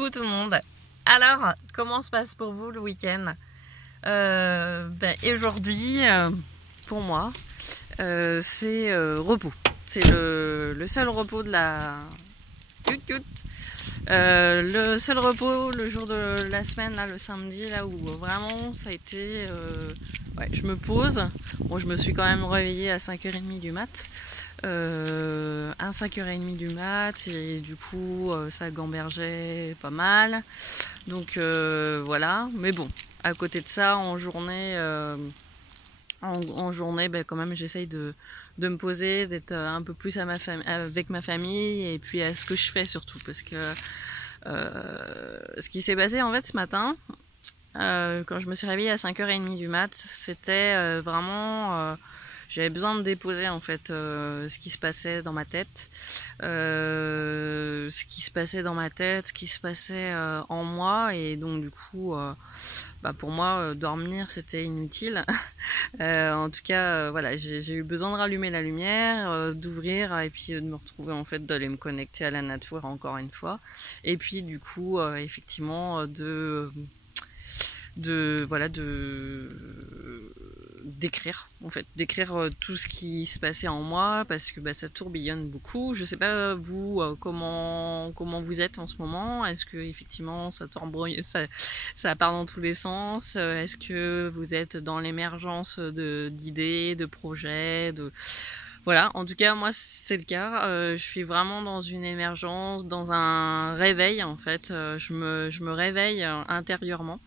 Coucou tout le monde. Alors, comment se passe pour vous le week-end? Et aujourd'hui, pour moi, c'est repos. C'est le seul repos de la... le seul repos le jour de la semaine, là, le samedi, là où vraiment ça a été... ouais, je me pose. Bon, je me suis quand même réveillée à 5h30 du mat. À 5h30 du mat, et du coup ça gambergeait pas mal. Donc voilà. Mais bon, à côté de ça, en journée, quand même j'essaye de me poser, d'être un peu plus avec ma famille et puis à ce que je fais surtout, parce que ce qui s'est passé en fait ce matin, quand je me suis réveillée à 5h30 du mat, c'était vraiment... j'avais besoin de déposer en fait ce qui se passait dans ma tête, ce qui se passait en moi, et donc du coup, pour moi, dormir c'était inutile. En tout cas, voilà, j'ai eu besoin de rallumer la lumière, d'ouvrir et puis de me retrouver en fait, d'aller me connecter à la nature encore une fois, et puis du coup, effectivement, d'écrire en fait, d'écrire tout ce qui se passait en moi, parce que ça tourbillonne beaucoup. Je sais pas vous, comment vous êtes en ce moment. Est-ce que effectivement ça tourbillonne, ça part dans tous les sens? Est-ce que vous êtes dans l'émergence d'idées, de projets, voilà, en tout cas moi c'est le cas. Je suis vraiment dans une émergence, dans un réveil en fait. Je me réveille intérieurement.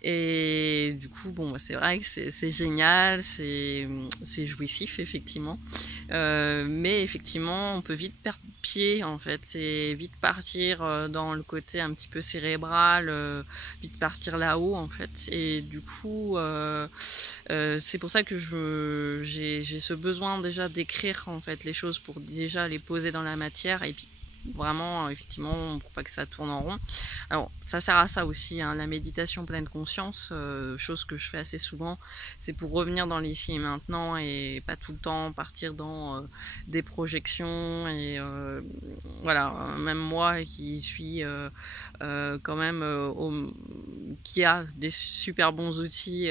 Et du coup, bon, c'est vrai que c'est génial, c'est jouissif effectivement, mais effectivement, on peut vite perdre pied en fait, c'est vite partir dans le côté un petit peu cérébral, vite partir là-haut en fait. Et du coup, c'est pour ça que j'ai ce besoin déjà d'écrire en fait les choses, pour déjà les poser dans la matière, et puis vraiment effectivement pour pas que ça tourne en rond. Alors ça sert à ça aussi, hein, la méditation pleine conscience, chose que je fais assez souvent, c'est pour revenir dans l'ici et maintenant et pas tout le temps partir dans des projections. Et voilà, même moi qui suis quand même qui a des super bons outils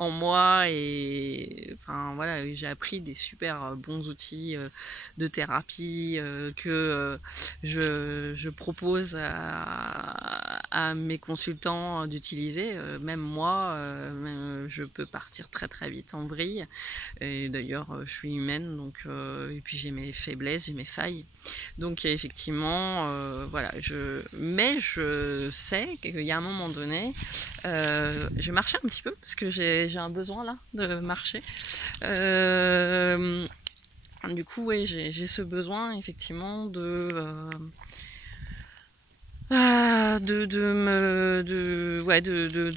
en moi, et enfin voilà, j'ai appris des super bons outils de thérapie que je propose à mes consultants d'utiliser. Même moi, je peux partir très très vite en vrille, et d'ailleurs je suis humaine, donc et puis j'ai mes faiblesses, j'ai mes failles, donc effectivement voilà, mais je sais qu'il y a un moment donné, je vais marcher un petit peu parce que j'ai un besoin là de marcher. Du coup, oui, j'ai ce besoin effectivement de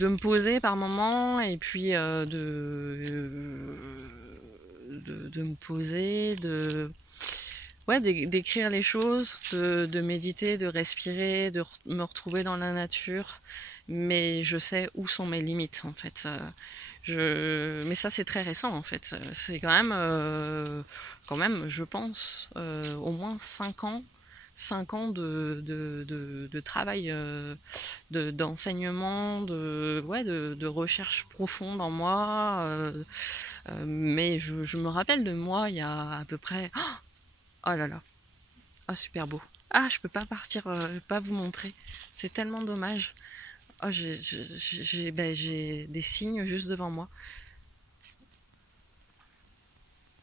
me poser par moment, et puis de me poser, d'écrire les choses, de méditer, de respirer, de me retrouver dans la nature. Mais je sais où sont mes limites en fait. Mais ça c'est très récent en fait. C'est quand même, je pense, au moins 5 ans de travail, d'enseignement, de recherche profonde en moi. Mais je me rappelle de moi il y a à peu près... Oh là là, ah super beau. Ah, je peux pas partir, pas vous montrer. C'est tellement dommage. Oh, j'ai des signes juste devant moi.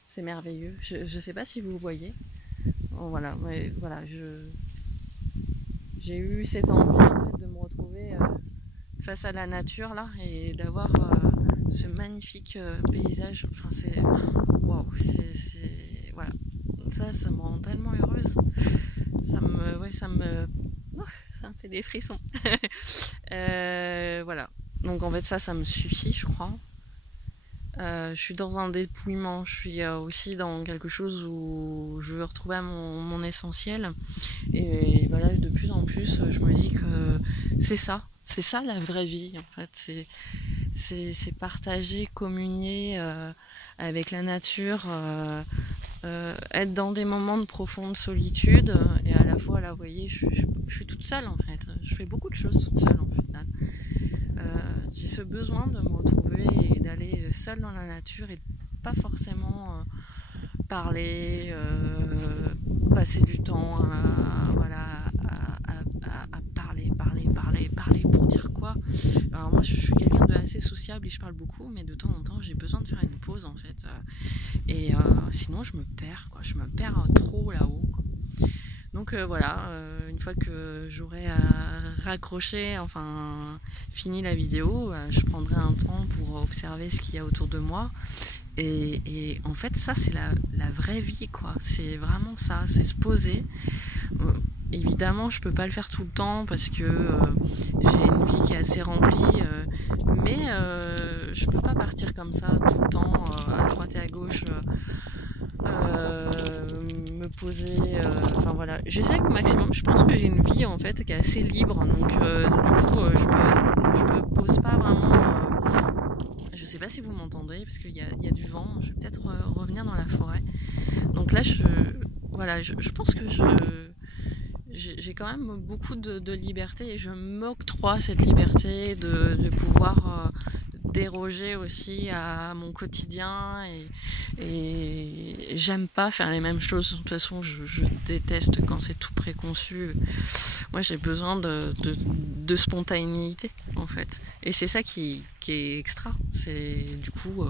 C'est merveilleux. Je sais pas si vous voyez. Oh, voilà, mais voilà, j'ai eu cette envie en fait, de me retrouver face à la nature là, et d'avoir ce magnifique paysage. Enfin, c'est waouh, voilà. Ça me rend tellement heureuse. Ça me fait des frissons. Voilà. Donc en fait ça me suffit, je crois. Je suis dans un dépouillement, je suis aussi dans quelque chose où je veux retrouver mon essentiel. Et voilà, de plus en plus, je me dis que c'est ça la vraie vie en fait. C'est partager, communier avec la nature, être dans des moments de profonde solitude, et à la fois là, vous voyez, je suis toute seule en fait, je fais beaucoup de choses toute seule en final. J'ai ce besoin de me retrouver et d'aller seule dans la nature et pas forcément parler, passer du temps à parler pour dire quoi. Alors moi je suis quelqu'un de assez sociable et je parle beaucoup, mais de temps en temps j'ai besoin de faire une pause en fait, et sinon je me perds quoi, je me perds trop là-haut quoi. Donc voilà, une fois que j'aurai raccroché, enfin fini la vidéo, je prendrai un temps pour observer ce qu'il y a autour de moi. Et en fait, ça, c'est la vraie vie, quoi. C'est vraiment ça, c'est se poser. Évidemment, je peux pas le faire tout le temps parce que j'ai une vie qui est assez remplie, mais je peux pas partir comme ça tout le temps, à droite et à gauche, me poser. Enfin voilà, j'essaie au maximum. Je pense que j'ai une vie en fait qui est assez libre, donc du coup, je me pose pas vraiment. Je sais pas si vous m'entendez parce qu'il y a du vent. Je vais peut-être revenir dans la forêt. Donc là, je pense que j'ai quand même beaucoup de liberté et je m'octroie cette liberté de pouvoir déroger aussi à mon quotidien, et j'aime pas faire les mêmes choses. De toute façon, je déteste quand c'est tout préconçu. Moi, j'ai besoin de spontanéité en fait, et c'est ça qui est extra. C'est du coup,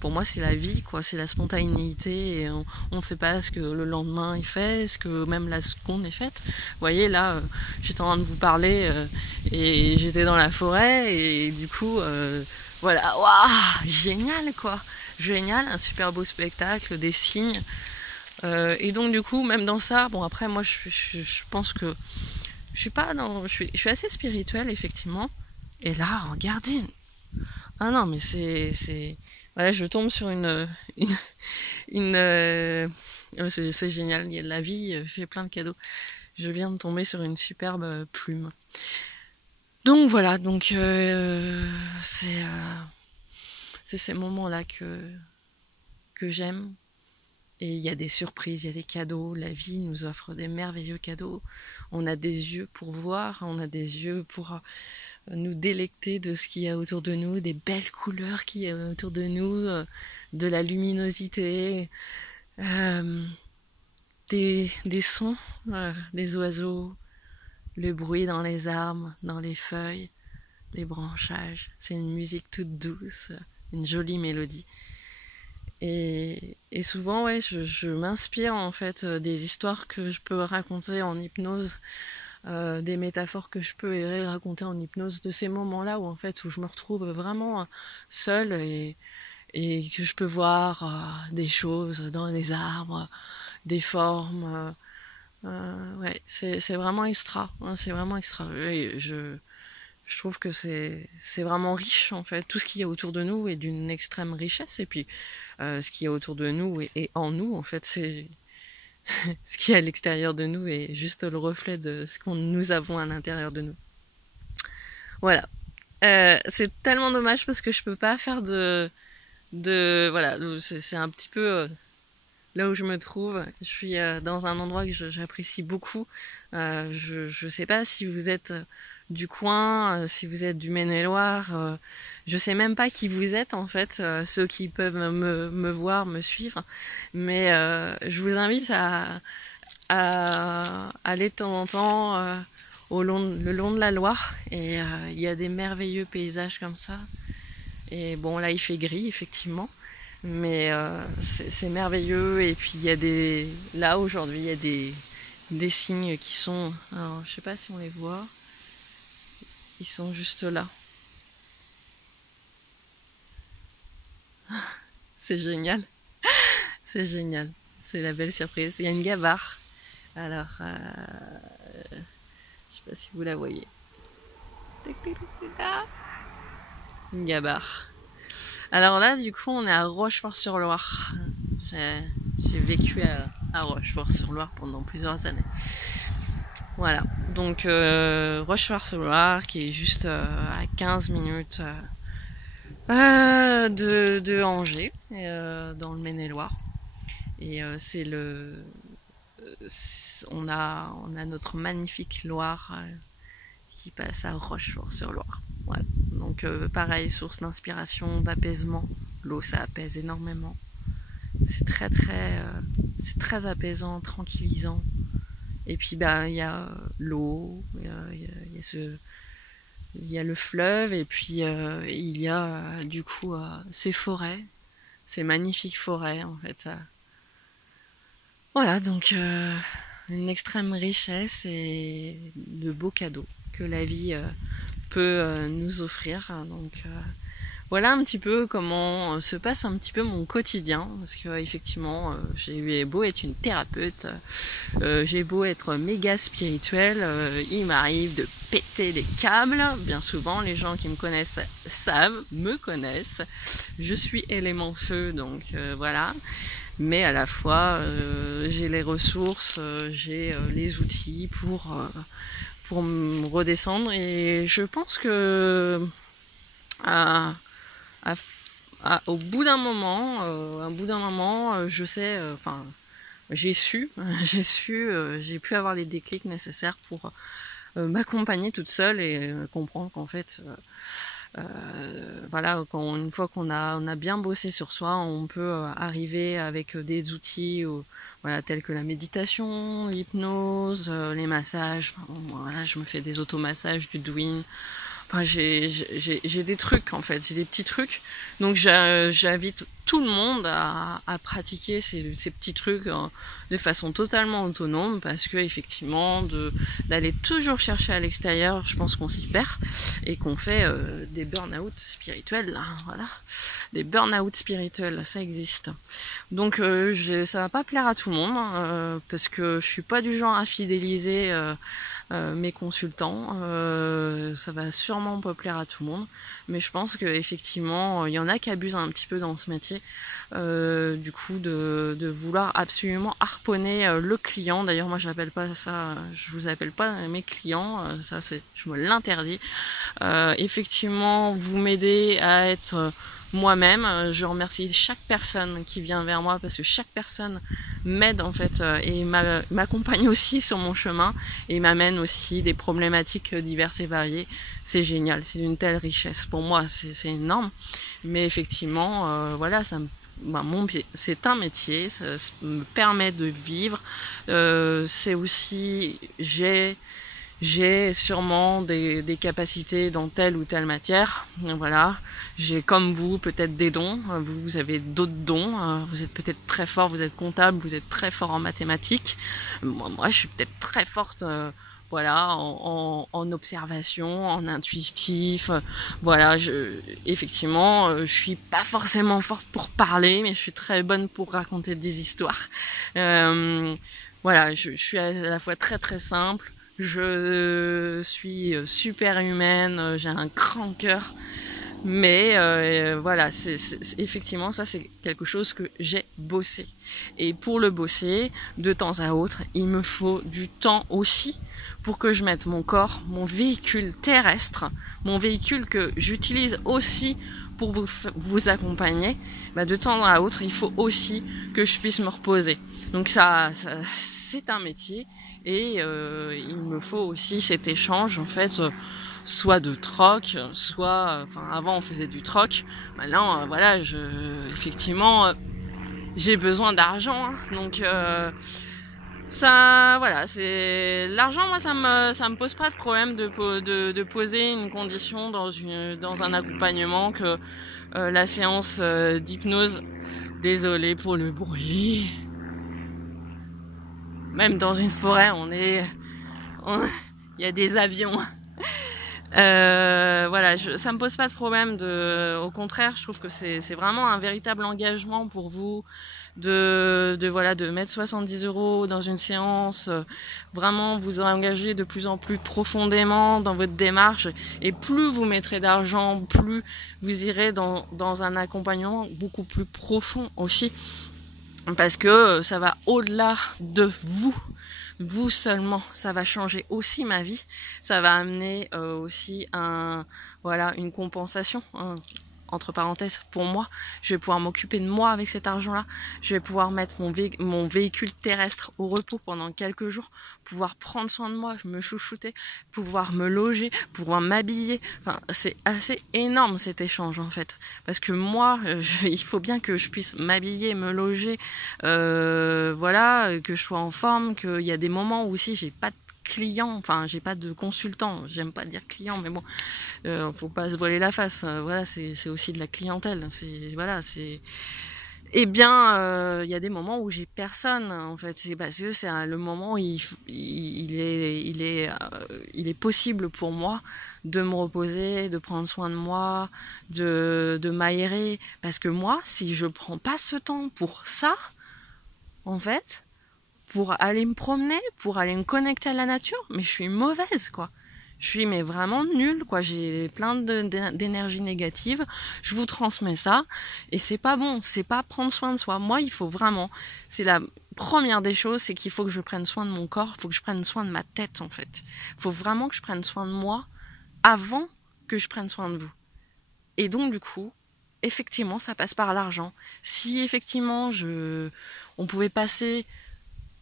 pour moi, c'est la vie quoi, c'est la spontanéité, et on ne sait pas ce que le lendemain est fait, ce que même la seconde est faite. Vous voyez là, j'étais en train de vous parler et j'étais dans la forêt, et du coup voilà, waouh, génial quoi, génial, un super beau spectacle, des cygnes, et donc du coup même dans ça, bon après moi je pense que je suis pas dans, je suis assez spirituelle effectivement, et là regardez, ah non mais c'est voilà, je tombe sur c'est génial, la vie fait plein de cadeaux. Je viens de tomber sur une superbe plume. Donc voilà, donc c'est ces moments-là que j'aime. Et il y a des surprises, il y a des cadeaux. La vie nous offre des merveilleux cadeaux. On a des yeux pour voir, on a des yeux pour nous délecter de ce qu'il y a autour de nous, des belles couleurs qu'il y a autour de nous, de la luminosité, des sons, des oiseaux, le bruit dans les arbres, dans les feuilles, les branchages. C'est une musique toute douce, une jolie mélodie. Et souvent, ouais, je m'inspire en fait des histoires que je peux raconter en hypnose, des métaphores que je peux raconter en hypnose, de ces moments-là où en fait où je me retrouve vraiment seule, et que je peux voir des choses dans les arbres, des formes. Ouais, c'est vraiment extra, hein, c'est vraiment extra. Et je trouve que c'est vraiment riche en fait. Tout ce qu'il y a autour de nous est d'une extrême richesse, et puis ce qu'il y a autour de nous et en nous en fait, c'est ce qui est à l'extérieur de nous est juste le reflet de ce que nous avons à l'intérieur de nous. Voilà. C'est tellement dommage parce que je peux pas faire voilà, c'est un petit peu là où je me trouve. Je suis dans un endroit que j'apprécie beaucoup. Je sais pas si vous êtes du coin, si vous êtes du Maine-et-Loire. Je sais même pas qui vous êtes en fait, ceux qui peuvent me voir, me suivre. Mais je vous invite à aller de temps en temps le long de la Loire. Et il y a des merveilleux paysages comme ça. Et bon, là il fait gris effectivement. Mais c'est merveilleux. Et puis il y a là aujourd'hui il y a des cygnes qui sont, alors je sais pas si on les voit, ils sont juste là. C'est génial, c'est génial, c'est la belle surprise. Il y a une gabarre, alors je sais pas si vous la voyez, une gabarre. Alors là, du coup, on est à Rochefort-sur-Loire. J'ai vécu à Rochefort-sur-Loire pendant plusieurs années. Voilà, donc Rochefort-sur-Loire qui est juste à 15 minutes De Angers, dans le Maine-et-Loire. Et on a notre magnifique Loire qui passe à Rochefort-sur-Loire. Voilà. Donc pareil, source d'inspiration, d'apaisement. L'eau, ça apaise énormément. C'est c'est très apaisant, tranquillisant. Et puis il y a l'eau, il y a le fleuve, et puis il y a du coup ces forêts, ces magnifiques forêts en fait. Voilà, donc une extrême richesse et de beaux cadeaux que la vie peut nous offrir. Donc voilà un petit peu comment se passe un petit peu mon quotidien, parce que effectivement j'ai beau être une thérapeute, j'ai beau être méga spirituelle, il m'arrive de péter des câbles. Bien souvent les gens qui me connaissent me connaissent. Je suis élément feu, donc voilà. Mais à la fois j'ai les ressources, j'ai les outils pour me redescendre, et je pense que au bout d'un moment, je sais, enfin, j'ai pu avoir les déclics nécessaires pour m'accompagner toute seule et comprendre qu'en fait, voilà, une fois qu'on a bien bossé sur soi, on peut arriver avec des outils, voilà, tels que la méditation, l'hypnose, les massages. Enfin, voilà, je me fais des automassages, du Douyin. Enfin, j'ai des trucs en fait, j'ai des petits trucs. Donc j'invite tout le monde à pratiquer ces petits trucs de façon totalement autonome, parce que effectivement d'aller toujours chercher à l'extérieur, je pense qu'on s'y perd et qu'on fait des burn-out spirituels. Là, voilà, des burn-out spirituels, ça existe. Donc ça va pas plaire à tout le monde, parce que je suis pas du genre à fidéliser mes consultants, ça va sûrement pas plaire à tout le monde, mais je pense qu'effectivement il y en a qui abusent un petit peu dans ce métier, du coup de vouloir absolument harponner le client. D'ailleurs moi j'appelle pas ça, je vous appelle pas mes clients, ça je me l'interdis. Effectivement vous m'aidez à être moi-même. Je remercie chaque personne qui vient vers moi, parce que chaque personne m'aide en fait et m'accompagne aussi sur mon chemin et m'amène aussi des problématiques diverses et variées. C'est génial, c'est d'une telle richesse. Pour moi, c'est énorme. Mais effectivement, voilà, c'est un métier, ça me permet de vivre. C'est aussi, j'ai sûrement des capacités dans telle ou telle matière. Voilà, j'ai comme vous peut-être des dons, vous avez d'autres dons, vous êtes peut-être très fort, vous êtes comptable, vous êtes très fort en mathématiques. Moi je suis peut-être très forte voilà, en observation, en intuitif. Voilà, effectivement, je suis pas forcément forte pour parler, mais je suis très bonne pour raconter des histoires. Voilà, je suis à la fois très très simple. Je suis super humaine, j'ai un grand cœur, mais voilà, effectivement ça c'est quelque chose que j'ai bossé. Et pour le bosser, de temps à autre, il me faut du temps aussi pour que je mette mon corps, mon véhicule terrestre, mon véhicule que j'utilise aussi pour vous accompagner. Bah, de temps à autre, il faut aussi que je puisse me reposer. Donc ça c'est un métier, et il me faut aussi cet échange en fait, soit de troc, soit, enfin avant on faisait du troc, maintenant voilà, effectivement j'ai besoin d'argent, hein, donc ça, voilà, c'est l'argent. Moi, ça me pose pas de problème de poser une condition dans un accompagnement, que la séance d'hypnose. Désolée pour le bruit. Même dans une forêt, il y a des avions. Voilà, ça me pose pas de problème. Au contraire, je trouve que c'est vraiment un véritable engagement pour vous de mettre 70 € dans une séance, vraiment vous engager de plus en plus profondément dans votre démarche, et plus vous mettrez d'argent, plus vous irez dans un accompagnement beaucoup plus profond aussi, parce que ça va au-delà de vous seulement, ça va changer aussi ma vie, ça va amener aussi une compensation, entre parenthèses, pour moi. Je vais pouvoir m'occuper de moi avec cet argent-là. Je vais pouvoir mettre mon véhicule terrestre au repos pendant quelques jours, pouvoir prendre soin de moi, me chouchouter, pouvoir me loger, pouvoir m'habiller. Enfin, c'est assez énorme cet échange en fait. Parce que moi, il faut bien que je puisse m'habiller, me loger, voilà, que je sois en forme, qu'il y a des moments où aussi j'ai pas de client, enfin j'ai pas de consultant, j'aime pas dire client, mais bon, faut pas se voiler la face, voilà, c'est aussi de la clientèle, c'est voilà, c'est eh bien y a des moments où j'ai personne en fait, c'est parce que c'est le moment où il est possible pour moi de me reposer, de prendre soin de moi, de m'aérer, parce que moi si je prends pas ce temps pour ça en fait, pour aller me promener, pour aller me connecter à la nature, mais je suis mauvaise, quoi. Je suis mais vraiment nulle, quoi. J'ai plein d'énergie négative. Je vous transmets ça et c'est pas bon. C'est pas prendre soin de soi. Moi, il faut vraiment. C'est la première des choses, c'est qu'il faut que je prenne soin de mon corps. Il faut que je prenne soin de ma tête, en fait. Il faut vraiment que je prenne soin de moi avant que je prenne soin de vous. Et donc, du coup, effectivement, ça passe par l'argent. Si effectivement, on pouvait passer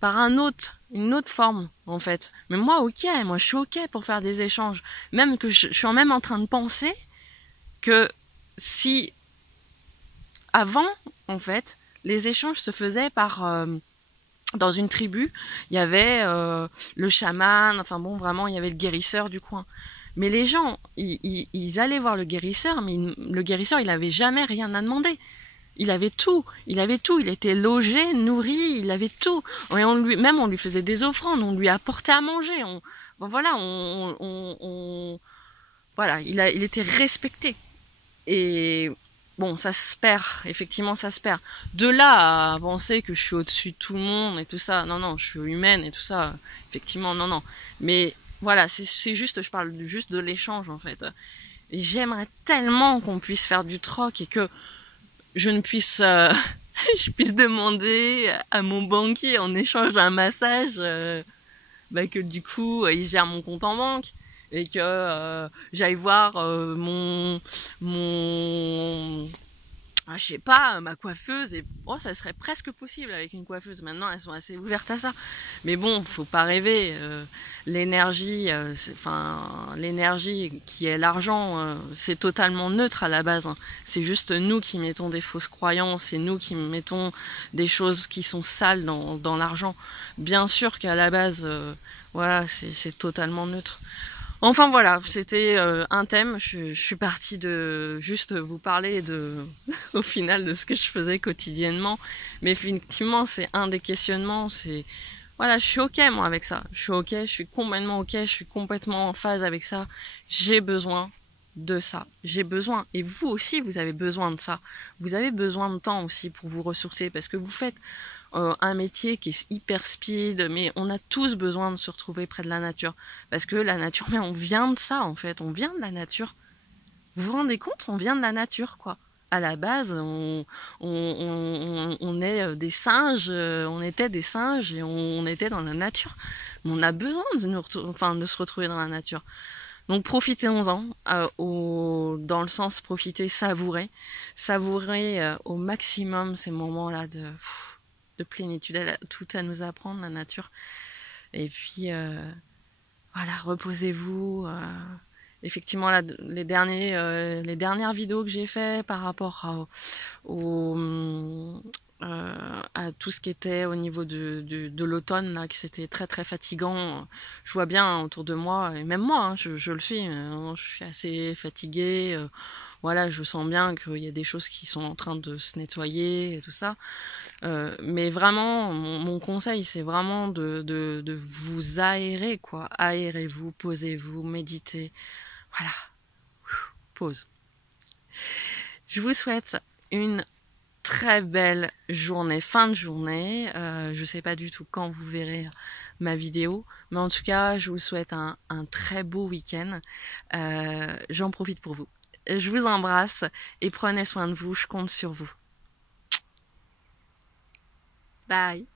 par une autre forme en fait. Mais moi je suis ok pour faire des échanges. Même que je suis même en train de penser que si avant en fait les échanges se faisaient par dans une tribu, il y avait le chaman, enfin bon vraiment il y avait le guérisseur du coin. Mais les gens, ils allaient voir le guérisseur, mais le guérisseur il avait jamais rien à demander. Il avait tout, il était logé, nourri, il avait tout. Et on lui faisait des offrandes, on lui apportait à manger. Voilà, voilà, il était respecté. Et bon, ça se perd, effectivement, ça se perd. De là à penser que je suis au-dessus de tout le monde et tout ça, non, je suis humaine et tout ça, effectivement, non. Mais voilà, c'est juste, je parle juste de l'échange en fait. Et j'aimerais tellement qu'on puisse faire du troc et que je ne puisse je puisse demander à mon banquier en échange d'un massage que du coup il gère mon compte en banque et que j'aille voir je sais pas, ma coiffeuse, et ça serait presque possible avec une coiffeuse. Maintenant, elles sont assez ouvertes à ça. Mais bon, faut pas rêver. L'énergie, l'énergie qui est l'argent, c'est totalement neutre à la base. C'est juste nous qui mettons des fausses croyances, c'est nous qui mettons des choses qui sont sales dans l'argent. Bien sûr qu'à la base, voilà, c'est totalement neutre. Enfin voilà, c'était un thème. Je suis partie de juste vous parler au final de ce que je faisais quotidiennement. Mais effectivement, c'est un des questionnements. C'est voilà, je suis ok moi avec ça. Je suis ok, je suis complètement ok, je suis complètement en phase avec ça. J'ai besoin de ça. J'ai besoin. Et vous aussi, vous avez besoin de ça. Vous avez besoin de temps aussi pour vous ressourcer parce que vous faites un métier qui est hyper speed, mais on a tous besoin de se retrouver près de la nature. Parce que la nature, mais on vient de ça en fait, on vient de la nature. Vous vous rendez compte? On vient de la nature, quoi. À la base, on est des singes, on était des singes et on était dans la nature. Mais on a besoin de se retrouver dans la nature. Donc profitez-en, dans le sens profiter, savourer au maximum ces moments-là de plénitude. Elle a tout à nous apprendre, la nature. Et puis, voilà, reposez-vous. Effectivement, là, les dernières vidéos que j'ai fait par rapport à tout ce qui était au niveau de l'automne, là, que c'était très très fatigant. Je vois bien autour de moi, et même moi, je le suis. Je suis assez fatiguée. Voilà, je sens bien qu'il y a des choses qui sont en train de se nettoyer et tout ça. Mais vraiment, mon conseil, c'est vraiment de vous aérer, quoi. Aérez-vous, posez-vous, méditez. Voilà. Pause. Je vous souhaite une très belle journée, fin de journée. Je sais pas du tout quand vous verrez ma vidéo, mais en tout cas, je vous souhaite un très beau week-end. J'en profite pour vous. Je vous embrasse et prenez soin de vous, je compte sur vous. Bye.